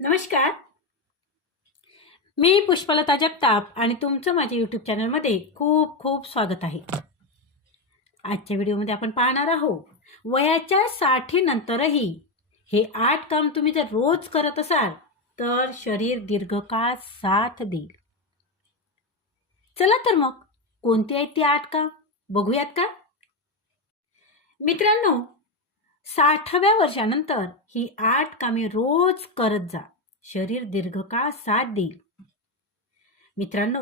नमस्कार. मी पुष्पलता जगताप आणि तुमचं माझ्या यूट्यूब चॅनलमध्ये खूप खूप स्वागत आहे. आजच्या व्हिडिओमध्ये आपण पाहणार आहोत वयाच्या 60 नंतरही हे 8 काम तुम्ही जर रोज करत असाल तर शरीर दीर्घकाळ साथ देईल. चला तर मग कोणती आहेत ती 8 काम बघूयात का? मित्रांनो, 60व्या वर्षानंतर ही 8 कामे रोज करत जा. शरीर दीर्घकाळ साथ देईल. मित्रांनो,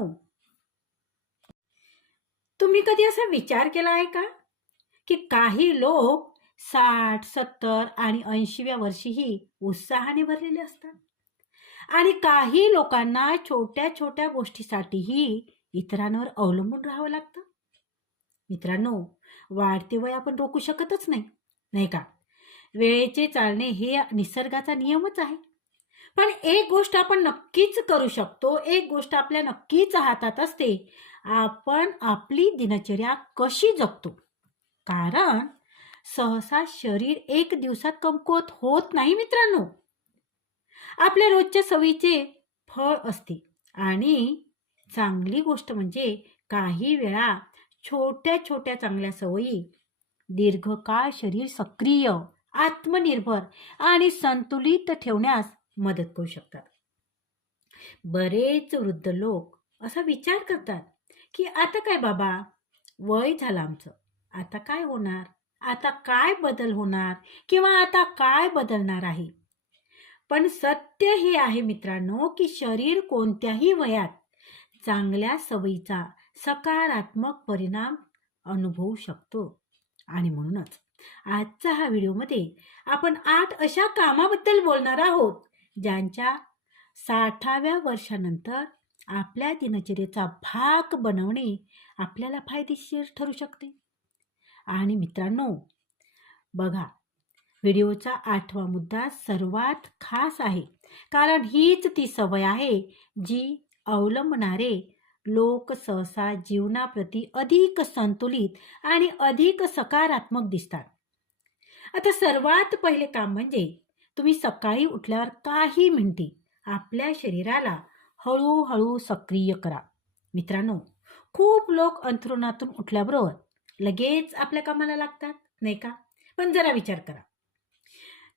तुम्ही कधी असा विचार केला आहे का की काही लोक 60, 70 आणि 80व्या वर्षीही उत्साहाने भरलेले असतात आणि काही लोकांना छोट्या छोट्या गोष्टीसाठीही इतरांवर अवलंबून राहावं लागतं. मित्रांनो, वाढते वय आपण रोखू शकतच नाही, नाही का? वेळेचे चालणे हे निसर्गाचा नियमच आहे. पण एक गोष्ट आपण नक्कीच करू शकतो, एक गोष्ट आपल्या नक्कीच हातात असते, आपण आपली दिनचर्या कशी जगतो. कारण सहसा शरीर एक दिवसात कमकुवत होत नाही मित्रांनो. आपल्या रोजच्या सवयीचे फळ असते आणि चांगली गोष्ट म्हणजे काही वेळा छोट्या छोट्या चांगल्या सवयी दीर्घकाळ शरीर सक्रिय, आत्मनिर्भर आणि संतुलित ठेवण्यास मदत करू शकतात. बरेच वृद्ध लोक असा विचार करतात की आता काय बाबा, वय झालं आमचं, आता काय होणार, आता काय बदल होणार किंवा आता काय बदलणार आहे. पण सत्य हे आहे मित्रांनो की शरीर कोणत्याही वयात चांगल्या सवयीचा सकारात्मक परिणाम अनुभवू शकतो. आणि म्हणूनच आजचा हा व्हिडिओमध्ये आपण 8 अशा कामाबद्दल बोलणार आहोत ज्यांच्या 60व्या वर्षानंतर आपल्या दिनचर्येचा भाग बनवणे आपल्याला फायदेशीर ठरू शकते. आणि मित्रांनो, बघा, व्हिडिओचा 8वा मुद्दा सर्वात खास आहे, कारण हीच ती सवय आहे जी अवलंबणारे लोक सहसा जीवनाप्रती अधिक संतुलित आणि अधिक सकारात्मक दिसतात. आता सर्वात पहिले काम म्हणजे तुम्ही सकाळी उठल्यावर काही मिनिटे आपल्या शरीराला हळूहळू सक्रिय करा. मित्रांनो, खूप लोक अंथरुणातून उठल्याबरोबर लगेच आपल्या कामाला लागतात, नाही का? पण जरा विचार करा,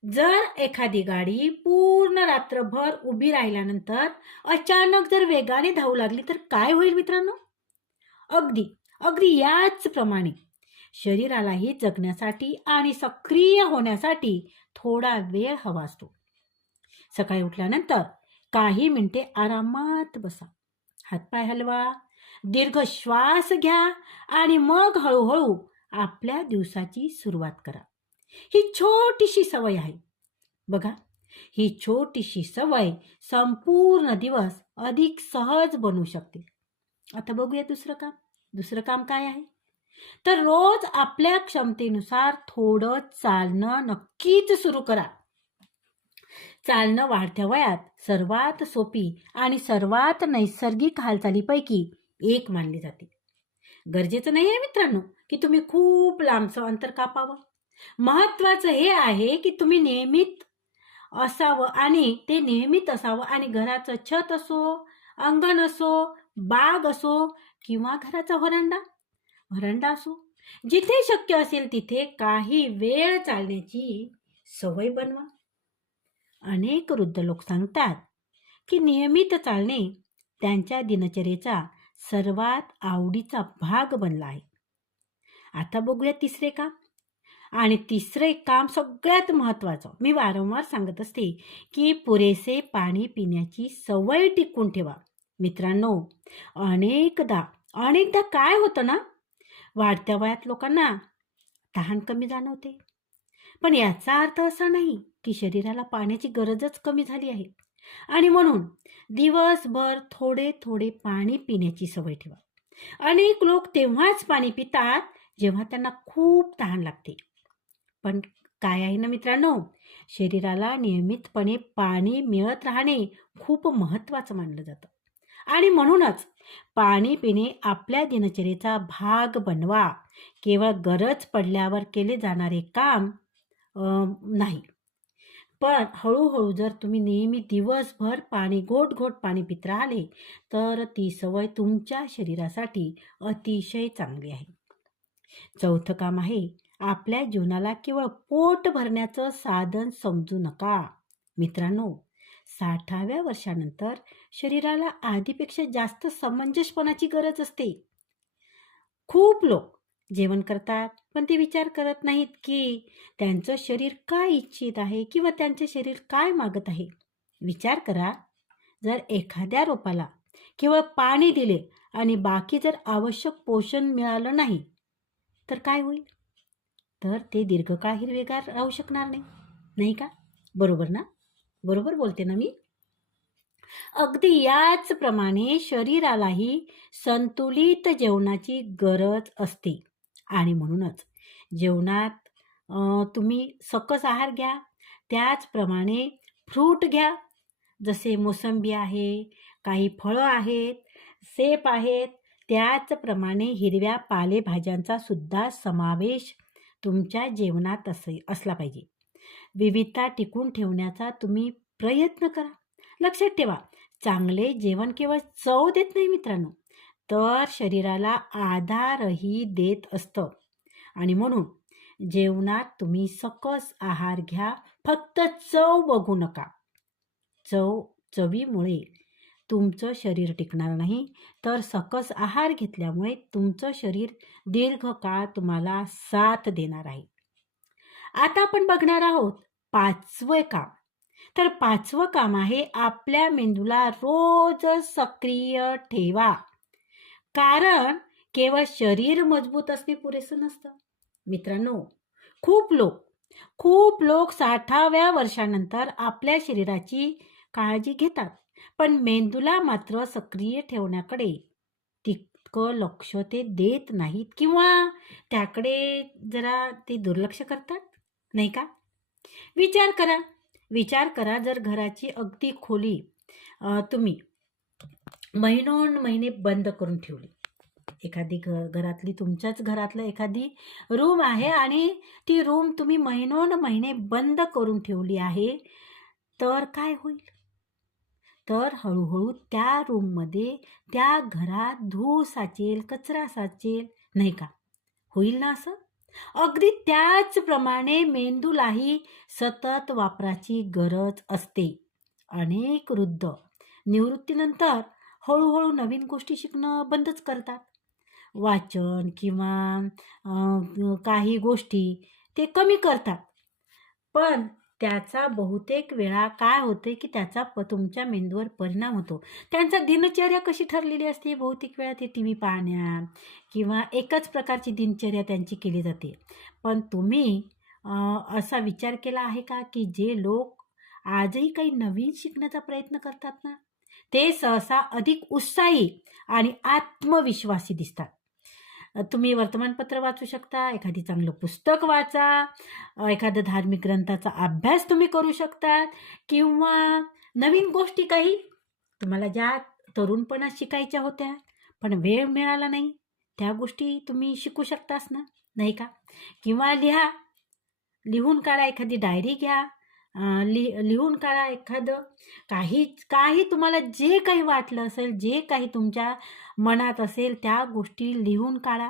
जर एखादी गाडी पूर्ण रात्रभर उभी राहिल्यानंतर अचानक जर वेगाने धावू लागली तर काय होईल मित्रांनो? अगदी अगदी याचप्रमाणे शरीरालाही जगण्यासाठी आणि सक्रिय होण्यासाठी थोडा वेळ हवा असतो. सकाळी उठल्यानंतर काही मिनिटे आरामात बसा, हातपाय हलवा, दीर्घ श्वास घ्या आणि मग हळूहळू आपल्या दिवसाची सुरुवात करा. ही छोटीशी सवय आहे. बघा, ही छोटीशी सवय संपूर्ण दिवस अधिक सहज बनवू शकते. आता बघूया दुसरं काम काय आहे? तर रोज आपल्या क्षमतेनुसार थोडं चालणं नक्कीच सुरू करा. चालणं वाढत्या वयात सर्वात सोपी आणि सर्वात नैसर्गिक हालचालीपैकी एक मानली जाते. गरजेचं नाही आहे मित्रांनो की तुम्ही खूप लांबचं अंतर कापावं. महत्वाचं हे आहे की तुम्ही नियमित असावं आणि ते नियमित असावं आणि घराचं छत असो, अंगण असो, बाग असो किंवा घराचा व्हरांडा असो, जिथे शक्य असेल तिथे काही वेळ चालण्याची सवय बनवा. अनेक वृद्ध लोक सांगतात की नियमित चालणे त्यांच्या दिनचर्येचा सर्वात आवडीचा भाग बनला आहे. आता बघूया तिसरे काम. आणि तिसरे काम सगळ्यात महत्त्वाचं, मी वारंवार सांगत असते की पुरेसे पाणी पिण्याची सवय टिकवून ठेवा. मित्रांनो, अनेकदा काय होतं ना, वाढत्या वयात लोकांना तहान कमी जाणवते, पण याचा अर्थ असा नाही की शरीराला पाण्याची गरजच कमी झाली आहे. आणि म्हणून दिवसभर थोडे थोडे पाणी पिण्याची सवय ठेवा. अनेक लोक तेव्हाच पाणी पितात जेव्हा त्यांना खूप तहान लागते. पण काय आहे ना मित्रांनो, शरीराला नियमितपणे पाणी मिळत राहणे खूप महत्त्वाचं मानलं जातं. आणि म्हणूनच पाणी पिणे आपल्या दिनचर्येचा भाग बनवा. केवळ गरज पडल्यावर केले जाणारे काम नाही. पण हळूहळू जर तुम्ही नेहमी दिवसभर पाणी घोट घोट पाणी पित राहिले तर ती सवय तुमच्या शरीरासाठी अतिशय चांगली आहे. चौथं काम आहे, आपल्या जीवनाला केवळ पोट भरण्याचं साधन समजू नका. मित्रांनो, 60व्या वर्षानंतर शरीराला आधीपेक्षा जास्त समंजसपणाची गरज असते. खूप लोक जेवण करतात पण ते विचार करत नाहीत की त्यांचं शरीर काय इच्छित आहे किंवा त्यांचे शरीर काय मागत आहे. विचार करा, जर एखाद्या रोपाला केवळ पाणी दिले आणि बाकी जर आवश्यक पोषण मिळालं नाही तर काय होईल? तर ते दीर्घकाळ हिरवेगार राहू शकणार नाही, नाही का? बरोबर ना? बरोबर बोलते ना मी? अगदी याचप्रमाणे शरीरालाही संतुलित जेवणाची गरज असते आणि म्हणूनच जेवणात तुम्ही सकस आहार घ्या. त्याचप्रमाणे फ्रूट घ्या, जसे मोसंबी आहे, काही फळं आहेत, सेब आहेत. त्याचप्रमाणे हिरव्या पालेभाज्यांचा सुद्धा समावेश तुमच्या जेवणात असला पाहिजे. विविधता टिकून ठेवण्याचा तुम्ही प्रयत्न करा. लक्षात ठेवा, चांगले जेवण केवळ चव देत नाही मित्रांनो, तर शरीराला आधारही देत असतं. आणि म्हणून जेवणात तुम्ही सकस आहार घ्या, फक्त चव बघू नका. चवीमुळे तुमचं शरीर टिकणार नाही, तर सकस आहार घेतल्यामुळे तुमचं शरीर दीर्घकाळ तुम्हाला साथ देणार आहे. आता आपण बघणार आहोत 5वं काम. तर 5वं काम आहे, आपल्या मेंदूला रोज सक्रिय ठेवा. कारण केवळ शरीर मजबूत असणे पुरेसं नसतं. मित्रांनो, खूप लोक 60व्या वर्षानंतर आपल्या शरीराची काळजी घेतात, पण मेंदूला मात्र सक्रिय ठेवण्याकडे तितकं लक्ष ते देत नाहीत किंवा त्याकडे जरा ते दुर्लक्ष करतात, नाही का? विचार करा, जर घराची अगदी खोली तुम्ही महिनोन महिने बंद करून ठेवली. एखादी घरातली तुमच्याच घरातलं एखादी रूम आहे आणि ती रूम तुम्ही महिनोन महिने बंद करून ठेवली आहे, तर काय होईल? तर हळूहळू त्या रूममध्ये, त्या घरात धूळ साचेल, कचरा साचेल, नाही का? होईल ना असं? अगदी त्याचप्रमाणे मेंदूलाही सतत वापराची गरज असते. अनेक वृद्ध निवृत्तीनंतर हळूहळू नवीन गोष्टी शिकणं बंदच करतात. वाचन किंवा काही गोष्टी ते कमी करतात. पण त्याचा बहुतेक वेळा काय होते की त्याचा तुमच्या मेंदूवर परिणाम होतो. त्यांचा दिनचर्या कशी ठरलेली असते, बहुतेक वेळा ते टी व्ही पाहण्यात किंवा एकच प्रकारची दिनचर्या त्यांची केली जाते. पण तुम्ही असा विचार केला आहे का की जे लोक आजही काही नवीन शिकण्याचा प्रयत्न करतात ना, ते सहसा अधिक उत्साही आणि आत्मविश्वासी दिसतात. तुम्ही वर्तमानपत्र वाचू शकता, एखादी चांगलं पुस्तक वाचा, एखाद्या धार्मिक ग्रंथाचा अभ्यास तुम्ही करू शकता किंवा नवीन गोष्टी काही तुम्हाला ज्या तरुणपणात शिकायच्या होत्या पण वेळ मिळाला नाही, त्या गोष्टी तुम्ही शिकू शकतास ना, नाही का? किंवा लिहून काढा, एखादी डायरी घ्या, लिहून काढा एखादं काही तुम्हाला जे काही वाटलं असेल, जे काही तुमच्या मनात असेल त्या गोष्टी लिहून काढा,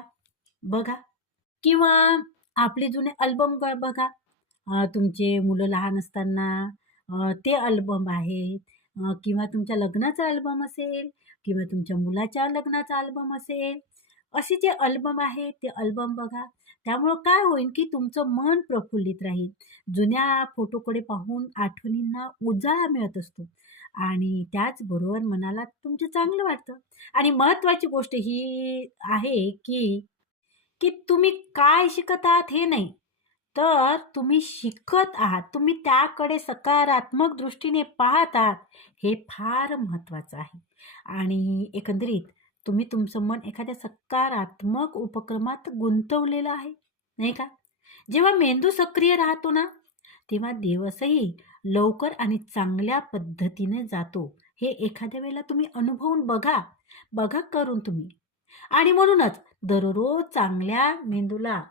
बघा. किंवा आपले जुने अल्बम बघा. तुमचे मुलं लहान असताना ते अल्बम आहेत किंवा तुमच्या लग्नाचा अल्बम असेल किंवा तुमच्या मुलाच्या लग्नाचा अल्बम असेल. असे जे अल्बम आहे ते अल्बम बघा. त्यामुळं काय होईल की तुमचं मन प्रफुल्लित राहील. जुन्या फोटोकडे पाहून आठवणींना उजाळा मिळत असतो आणि त्याचबरोबर मनाला तुमचं चांगलं वाटतं. आणि महत्त्वाची गोष्ट ही आहे की की तुम्ही काय शिकत आहात हे नाही, तर तुम्ही शिकत आहात. तुम्ही त्याकडे सकारात्मक दृष्टीने पाहत आहात, हे फार महत्त्वाचं आहे. आणि एकंदरीत तुम्ही तुमचं मन एखाद्या सकारात्मक उपक्रमात गुंतवलेलं आहे, नाही का? जेव्हा मेंदू सक्रिय राहतो ना, तेव्हा दिवसही लवकर आणि चांगल्या पद्धतीने जातो. हे एखाद्या वेळेला तुम्ही अनुभवून बघा करून तुम्ही. आणि म्हणूनच दररोज चांगल्या मेंदूला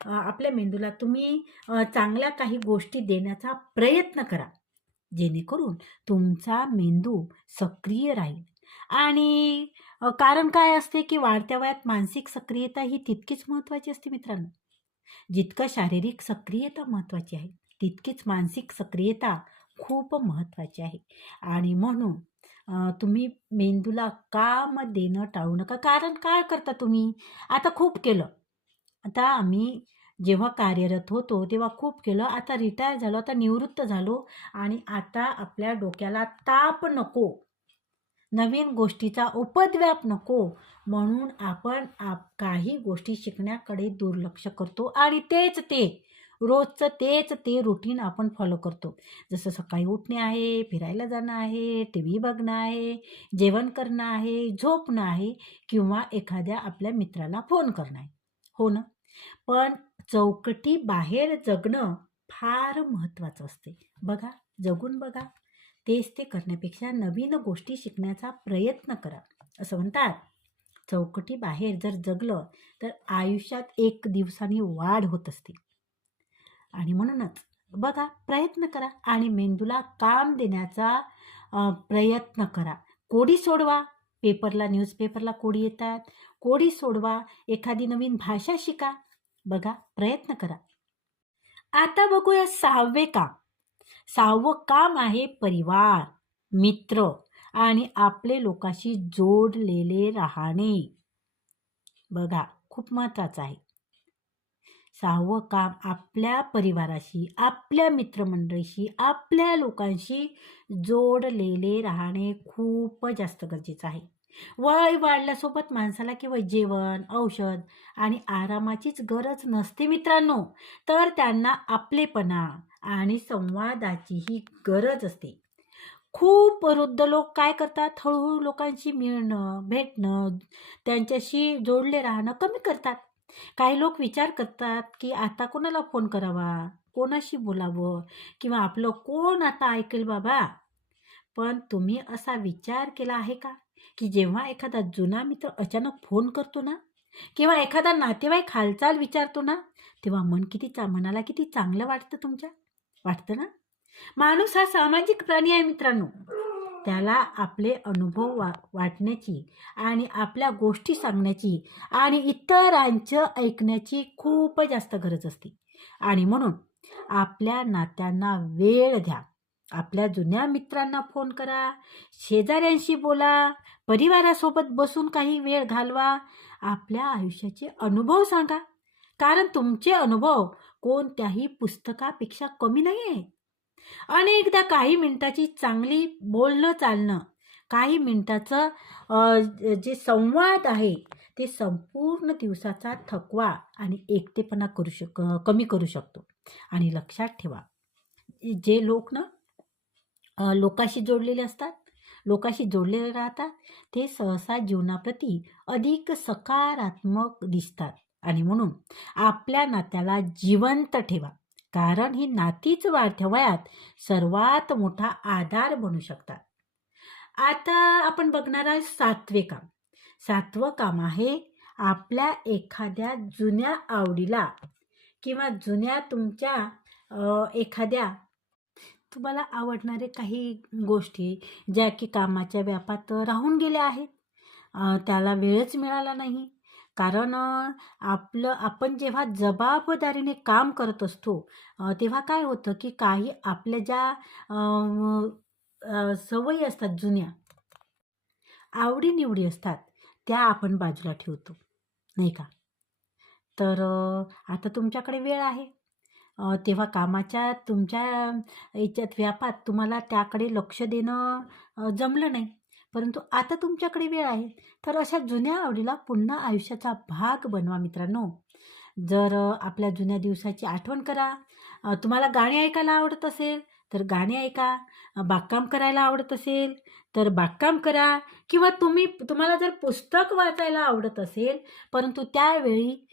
आपल्या मेंदूला तुम्ही चांगल्या काही गोष्टी देण्याचा प्रयत्न करा, जेणेकरून तुमचा मेंदू सक्रिय राहील. आणि कारण काय असते, की वाढत्या वयात मानसिक सक्रियता ही तितकीच महत्त्वाची असते मित्रांनो. जितकं शारीरिक सक्रियता महत्त्वाची आहे, तितकीच मानसिक सक्रियता खूप महत्त्वाची आहे. आणि म्हणून तुम्ही मेंदूला काम देणं टाळू नका. कारण काय करता तुम्ही? आता खूप केलं. आता आम्ही जेव्हा कार्यरत होतो, तेव्हा खूप केलं. आता रिटायर झालो, आता निवृत्त झालो आणि आता आपल्या डोक्याला ताप नको. नवीन गोष्टीचा उपद्व्याप नको म्हणून आपण काही गोष्टी शिकण्याकडे दुर्लक्ष करतो आणि रोजचं तेच ते रुटीन आपण फॉलो करतो. जसं सकाळी उठणे आहे, फिरायला जाणं आहे, टी व्ही बघणं आहे, जेवण करणं आहे, झोपणं आहे किंवा एखाद्या आपल्या मित्राला फोन करणं आहे. हो ना? पण चौकटी बाहेर जगणं फार महत्त्वाचं असते. बघा, जगून बघा. तेच ते करण्यापेक्षा नवीन गोष्टी शिकण्याचा प्रयत्न करा. असं म्हणतात, चौकटी बाहेर जर जगलं तर आयुष्यात 1 दिवसाने वाढ होत असते. आणि म्हणूनच बघा, प्रयत्न करा आणि मेंदूला काम देण्याचा प्रयत्न करा. कोडी सोडवा. न्यूजपेपरला कोडी येतात. कोडी सोडवा. एखादी नवीन भाषा शिका. बघा, प्रयत्न करा. आता बघूया 6वे काम. 6वं काम आहे परिवार, मित्र आणि आपले लोकांशी जोडलेले राहणे. बघा, खूप महत्त्वाचं आहे. 6वं काम आपल्या परिवाराशी, आपल्या मित्रमंडळीशी, आपल्या लोकांशी जोडलेले राहणे खूप जास्त गरजेचं आहे. वय वाढल्यासोबत माणसाला केवळ जेवण, औषध आणि आरामाचीच गरज नसते मित्रांनो, तर त्यांना आपलेपणा आणि संवादाचीही गरज असते. खूप वृद्ध लोक काय करतात, हळूहळू लोकांशी मिळणं, भेटणं, त्यांच्याशी जोडले राहणं कमी करतात. काही लोक विचार करतात, की आता कोणाला फोन करावा, कोणाशी बोलावं किंवा आपलं कोण आता ऐकेल बाबा. पण तुम्ही असा विचार केला आहे का, की जेव्हा एखादा जुना मित्र अचानक फोन करतो ना किंवा एखादा नातेवाईक हालचाल विचारतो ना, तेव्हा मनाला किती चांगलं वाटतं तुमच्या? वाटतं ना? माणूस हा सामाजिक प्राणी आहे मित्रांनो. त्याला आपले अनुभव वाटण्याची आणि आपल्या गोष्टी सांगण्याची आणि इतरांचं ऐकण्याची खूप जास्त गरज असते. आणि म्हणून आपल्या नात्यांना वेळ द्या. आपल्या जुन्या मित्रांना फोन करा, शेजाऱ्यांशी बोला, परिवारासोबत बसून काही वेळ घालवा, आपल्या आयुष्याचे अनुभव सांगा. कारण तुमचे अनुभव कोणत्याही पुस्तकापेक्षा कमी नाही आहे. अनेकदा काही मिनिटाची चांगली बोलणं चालणं, काही मिनिटाचं जे संवाद आहे, ते संपूर्ण दिवसाचा थकवा आणि एकटेपणा कमी करू शकतो. आणि लक्षात ठेवा, जे लोक ना लोकांशी जोडलेले असतात, लोकांशी जोडलेले राहतात, ते सहसा जीवनाप्रती अधिक सकारात्मक दिसतात. आणि म्हणून आपल्या नात्याला जिवंत ठेवा. कारण ही नातीच वाढत्या वयात सर्वात मोठा आधार बनू शकतात. आता आपण बघणार आहे 7वे काम. 7वं काम आहे आपल्या एखाद्या जुन्या आवडीला किंवा जुन्या तुमच्या एखाद्या तुम्हाला आवडणारे काही गोष्टी ज्या की कामाच्या व्यापात राहून गेल्या आहेत. त्याला वेळच मिळाला नाही. कारण आपण जेव्हा जबाबदारीने काम करत असतो, तेव्हा काय होतं, की काही आपल्या ज्या सवयी असतात जुन्या, आवडी-निवडी असतात, त्या आपण बाजूला ठेवतो, नाही का? तर आता तुमच्याकडे वेळ आहे. तेव्हा कामाच्या तुमच्या याच्यात व्यापात तुम्हाला त्याकडे लक्ष देणं जमलं नाही. परंतु आता तुमच्याकडे वेळ आहे. तर अशा जुन्या आवडीला पुन्हा आयुष्याचा भाग बनवा मित्रांनो. जर आपल्या जुन्या दिवसाची आठवण करा. तुम्हाला गाणी ऐकायला आवडत असेल, तर गाणी ऐका. बागकाम करायला आवडत असेल, तर बागकाम करा किंवा तुम्हाला जर पुस्तक वाचायला आवडत असेल, परंतु त्यावेळी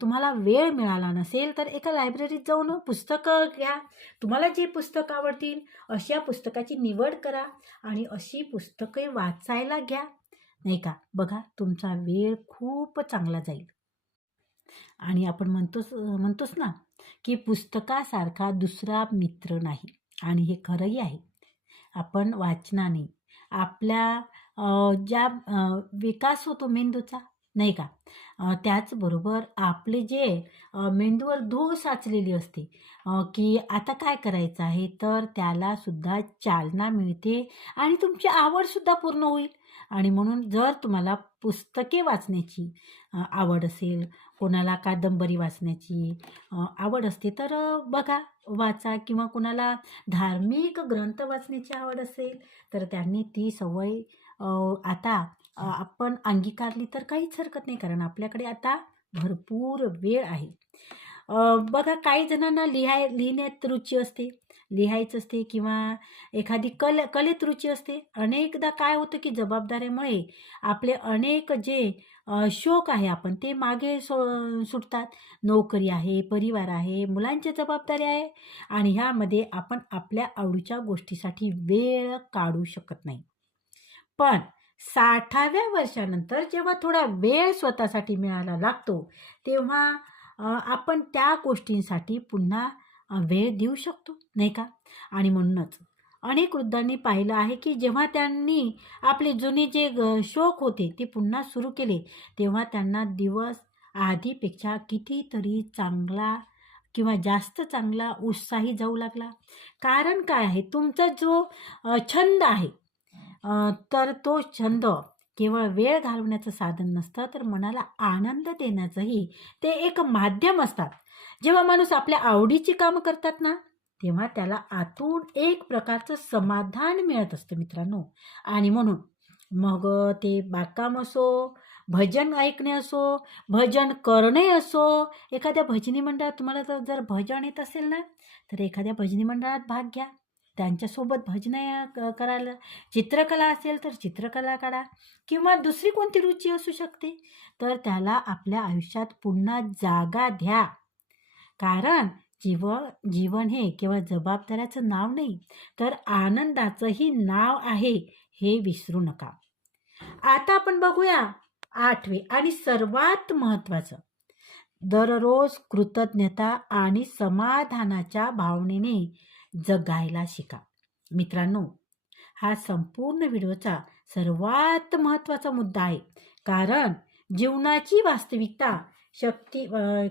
तुम्हाला वेळ मिळाला नसेल, तर एका लायब्ररीत जाऊन पुस्तकं घ्या. तुम्हाला जे पुस्तक आवडतील अशा पुस्तकाची निवड करा आणि अशी पुस्तके वाचायला घ्या, नाही का? बघा, तुमचा वेळ खूप चांगला जाईल. आणि आपण म्हणतोच ना, की पुस्तकासारखा दुसरा मित्र नाही. आणि हे खरंही आहे. आपण वाचनाने आपल्या ज्या विकास होतो मेंदूचा, नाही का? त्याचबरोबर आपले जे मेंदूवर धूळ साचलेली असते, की आता काय करायचं आहे, तर त्याला सुद्धा चालना मिळते आणि तुमची आवडसुद्धा पूर्ण होईल. आणि म्हणून जर तुम्हाला पुस्तके वाचण्याची आवड असेल, कोणाला कादंबरी वाचण्याची आवड असते, तर बघा, वाचा. किंवा कोणाला धार्मिक ग्रंथ वाचण्याची आवड असेल, तर त्यांनी ती सवय आता आपण अंगीकारली तर काहीच हरकत नाही, कारण आपल्याकडे आता भरपूर वेळ आहे. बघा, काही जणांना लिहिण्यात रुची असते, लिहायचं असते, किंवा एखादी कलेत रुची असते. अनेकदा काय होतं, की जबाबदाऱ्यामुळे आपले अनेक जे शौक आहे आपण ते मागे सुटतात. नोकरी आहे, परिवार आहे, मुलांची जबाबदारी आहे, आणि ह्यामध्ये आपण आपल्या आवडीच्या गोष्टीसाठी वेळ काढू शकत नाही. पण 60व्या वर्षानंतर जेव्हा थोडा वेळ स्वतःसाठी मिळायला लागतो, तेव्हा आपण त्या गोष्टींसाठी पुन्हा वेळ देऊ शकतो, नाही का? आणि म्हणूनच अनेक वृद्धांनी पाहिलं आहे, की जेव्हा त्यांनी आपले जुने जे शौक होते ते पुन्हा सुरू केले, तेव्हा त्यांना दिवस आधीपेक्षा कितीतरी चांगला किंवा जास्त चांगला, उत्साही जाऊ लागला. कारण काय आहे, तुमचा जो छंद आहे, तर तो छंद केवळ वेळ घालवण्याचं साधन नसतं, तर मनाला आनंद देण्याचंही ते एक माध्यम असतात. जेव्हा माणूस आपल्या आवडीची कामं करतात ना, तेव्हा त्याला आतून एक प्रकारचं समाधान मिळत असतं मित्रांनो. आणि म्हणून मग ते बागकाम असो, भजन ऐकणे असो, भजन करणे असो, एखाद्या भजनी मंडळात तुम्हाला जर भजन येत असेल ना, तर एखाद्या भजनी मंडळात भाग घ्या. त्यांच्यासोबत भजनं करायला. चित्रकला असेल तर चित्रकला काढा, किंवा दुसरी कोणती रुची असू शकते, तर त्याला आपल्या आयुष्यात पुन्हा जागा द्या. कारण जीवन हे केवळ जबाबदाऱ्याचं नाव नाही, तर आनंदाचंही नाव आहे, हे विसरू नका. आता आपण बघूया 8वे आणि सर्वात महत्त्वाचं, दररोज कृतज्ञता आणि समाधानाच्या भावनेने जगायला शिका. मित्रांनो, हा संपूर्ण व्हिडिओचा सर्वात महत्त्वाचा मुद्दा आहे. कारण जीवनाची वास्तविकता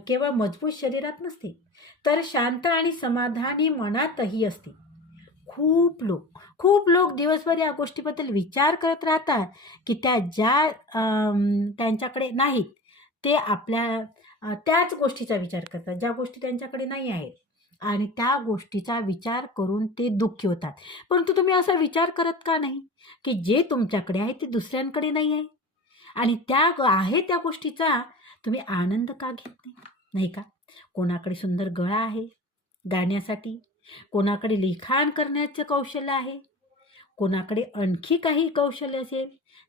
केवळ मजबूत शरीरात नसते, तर शांत आणि समाधानी मनातही असते. खूप लोक दिवसभर या गोष्टीबद्दल विचार करत राहतात, की त्यांच्याकडे नाहीत, ते त्याच गोष्टीचा विचार करतात, ज्या गोष्टी त्यांच्याकडे नाही आहेत, आणि त्या गोष्टीचा विचार करून ते दुःखी होतात. परंतु तुम्ही असा विचार करत का नाही, की जे तुमच्याकडे आहे ते दुसऱ्यांकडे नाही आहे, आणि आहे त्या गोष्टीचा तुम्ही आनंद का घेत नाही, नाही का? कोणाकडे सुंदर गळा आहे गाण्यासाठी, कोणाकडे लिखाण करण्याचं कौशल्य आहे, कोणाकडे आणखी काही कौशल्य असेल,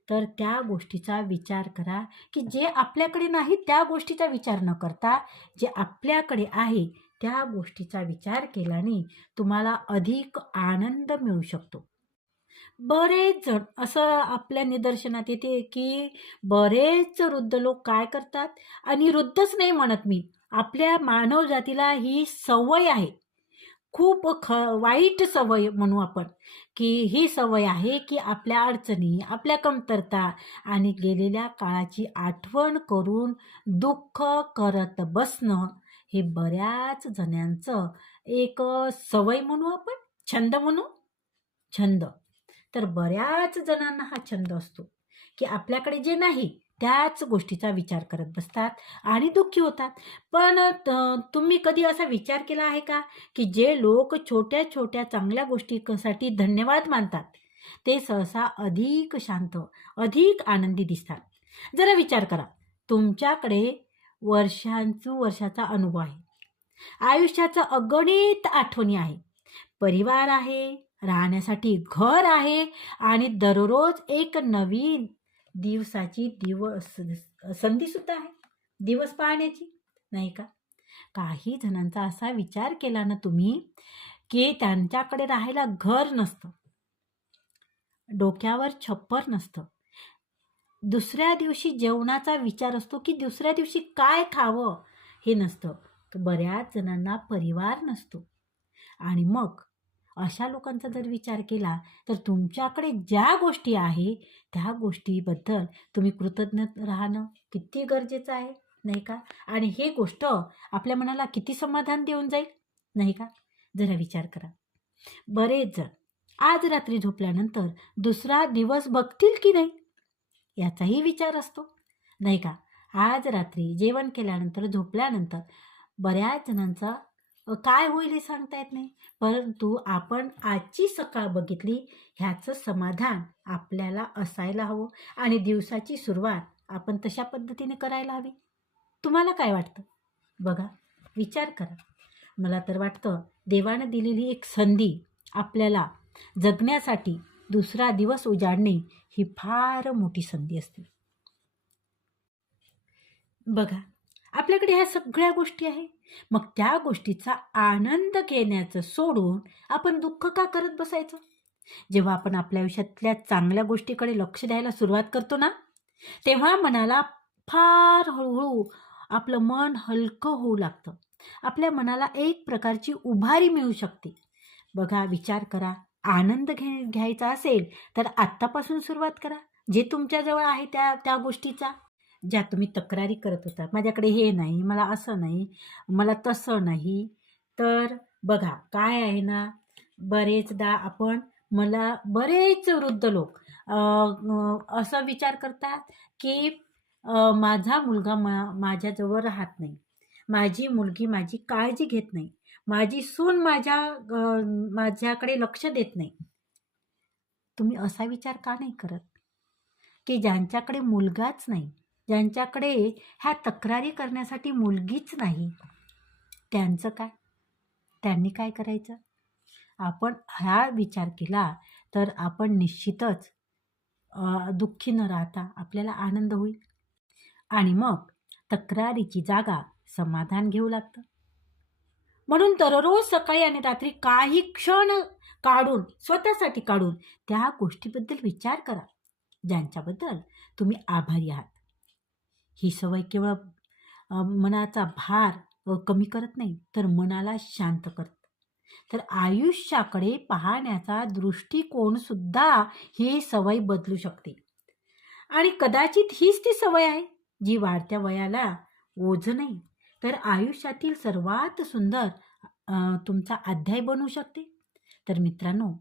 तर त्या गोष्टीचा विचार करा. की जे आपल्याकडे नाही त्या गोष्टीचा विचार न करता, जे आपल्याकडे आहे त्या गोष्टीचा विचार केल्याने तुम्हाला अधिक आनंद मिळू शकतो. बरेच जण असं आपल्या निदर्शनात येते, की बरेच वृद्ध लोक काय करतात, आणि वृद्धच नाही म्हणत मी, आपल्या मानव जातीला ही सवय आहे, खूप वाईट सवय म्हणू आपण, की ही सवय आहे, की आपल्या अडचणी, आपल्या कमतरता आणि गेलेल्या काळाची आठवण करून दुःख करत बसणं, हे बऱ्याच जणांचं एक सवय म्हणू आपण, छंद म्हणू, छंद. तर बऱ्याच जणांना हा छंद असतो, की आपल्याकडे जे नाही त्याच गोष्टीचा विचार करत बसतात आणि दुःखी होतात. पण तुम्ही कधी असा विचार केला आहे का, की जे लोक छोट्या छोट्या चांगल्या गोष्टीसाठी धन्यवाद मानतात, ते सहसा अधिक शांत, अधिक आनंदी दिसतात. जरा विचार करा, तुमच्याकडे वर्षाचा अनुभव आहे, आयुष्याचा अगणित आठवणी आहे, परिवार आहे, राहण्यासाठी घर आहे, आणि दररोज एक नवीन संधी सुद्धा आहे दिवस पाहण्याची, नाही का? काही जणांचा असा विचार केला ना तुम्ही, की त्यांच्याकडे राहायला घर नसतं, डोक्यावर छप्पर नसतं, दुसऱ्या दिवशी जेवणाचा विचार असतो की दुसऱ्या दिवशी काय खावं हे नसतं. तर बऱ्याच जणांना परिवार नसतो आणि मग अशा लोकांचा जर विचार केला तर तुमच्याकडे ज्या गोष्टी आहे त्या गोष्टीबद्दल तुम्ही कृतज्ञ राहणं किती गरजेचं आहे, नाही का? आणि हे गोष्ट आपल्या मनाला किती समाधान देऊन जाईल, नाही का? जरा विचार करा. बरेच जण आज रात्री झोपल्यानंतर दुसरा दिवस बघतील की नाही याचाही विचार असतो, नाही का? आज रात्री जेवण केल्यानंतर झोपल्यानंतर बऱ्याच जणांचा काय होईल हे सांगता येत नाही. परंतु आपण आजची सकाळ बघितली ह्याचं समाधान आपल्याला असायला हवं आणि दिवसाची सुरुवात आपण तशा पद्धतीने करायला हवी. तुम्हाला काय वाटतं? बघा, विचार करा. मला तर वाटतं देवानं दिलेली एक संधी आपल्याला जगण्यासाठी दुसरा दिवस उजाडणे ही फार मोठी संधी असते. बघा, आपल्याकडे ह्या सगळ्या गोष्टी आहे. मग त्या गोष्टीचा आनंद घेण्याचं सोडून आपण दुःख का करत बसायचं? जेव्हा आपण आपल्या आयुष्यातल्या चांगल्या गोष्टीकडे लक्ष द्यायला सुरुवात करतो ना, तेव्हा मनाला फार हळूहळू आपलं मन हलकं होऊ लागतं. आपल्या मनाला एक प्रकारची उभारी मिळू शकते. बघा, विचार करा. आनंद घ्यायचा असेल तर आत्तापासून सुरुवात करा. जे तुमच्याजवळ आहे त्या त्या गोष्टीचा. ज्या तुम्ही तक्रारी करत होता, माझ्याकडे हे नाही, मला असं नाही, मला तसं नाही. तर बघा काय आहे ना, बरेचदा आपण बरेच वृद्ध लोक असं विचार करतात की माझा मुलगा माझ्याजवळ राहत नाही, माझी मुलगी माझी काळजी घेत नाही, माझी सून माझ्याकडे लक्ष देत नाही. तुम्ही असा विचार का नाही करत की ज्यांच्याकडे मुलगाच नाही, ज्यांच्याकडे ह्या तक्रारी करण्यासाठी मुलगीच नाही, त्यांचं काय? त्यांनी काय करायचं? आपण हा विचार केला तर आपण निश्चितच दुःखी न राहता आपल्याला आनंद होईल आणि मग तक्रारीची जागा समाधान घेऊ लागतं. म्हणून दररोज सकाळी आणि रात्री काही क्षण स्वतःसाठी काढून त्या गोष्टीबद्दल विचार करा ज्यांच्याबद्दल तुम्ही आभारी आहात. ही सवय केवळ मनाचा भार कमी करत नाही तर मनाला शांत करत. तर आयुष्याकडे पाहण्याचा दृष्टिकोन सुद्धा ही सवय बदलू शकते आणि कदाचित हीच ती सवय आहे जी वाढत्या वयाला ओझं नाही तर आयुष्यातील सर्वात सुंदर तुमचा अध्याय बनवू शकते. तर मित्रांनो,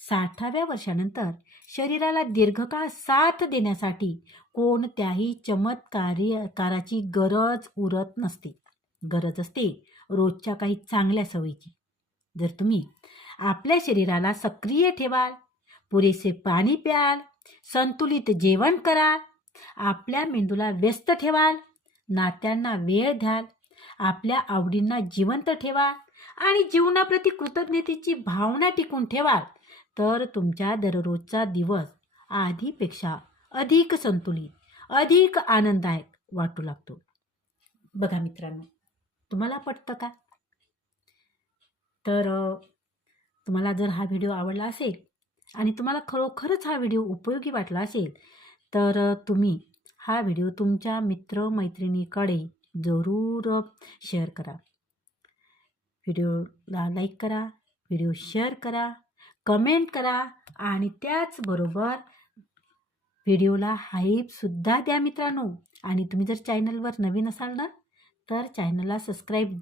60व्या वर्षानंतर शरीराला दीर्घकाळ साथ देण्यासाठी कोणत्याही चमत्काराची गरज उरत नसते. गरज असते रोजच्या काही चांगल्या सवयीची. जर तुम्ही आपल्या शरीराला सक्रिय ठेवाल, पुरेसे पाणी प्याल, संतुलित जेवण कराल, आपल्या मेंदूला व्यस्त ठेवाल, नात्यांना वेळ द्याल, आपल्या आवडींना जिवंत ठेवाल आणि जीवनाप्रती कृतज्ञतेची भावना टिकून ठेवाल तर तुमच्या दररोजचा दिवस आधीपेक्षा अधिक संतुलित, अधिक आनंददायक वाटू लागतो. बघा मित्रांनो, तुम्हाला पटतं का? तर तुम्हाला जर हा व्हिडिओ आवडला असेल आणि तुम्हाला खरोखरच हा व्हिडिओ उपयोगी वाटला असेल तर तुम्ही हा व्हिडिओ तुमच्या मित्रमैत्रिणीकडे जरूर शेअर करा. व्हिडिओला लाईक करा, व्हिडिओ शेअर करा, कमेंट करा आणि त्याचबरोबर व्हिडिओला हाईपसुद्धा द्या मित्रांनो. आणि तुम्ही जर चॅनलवर नवीन असाल ना तर चॅनलला सबस्क्राईब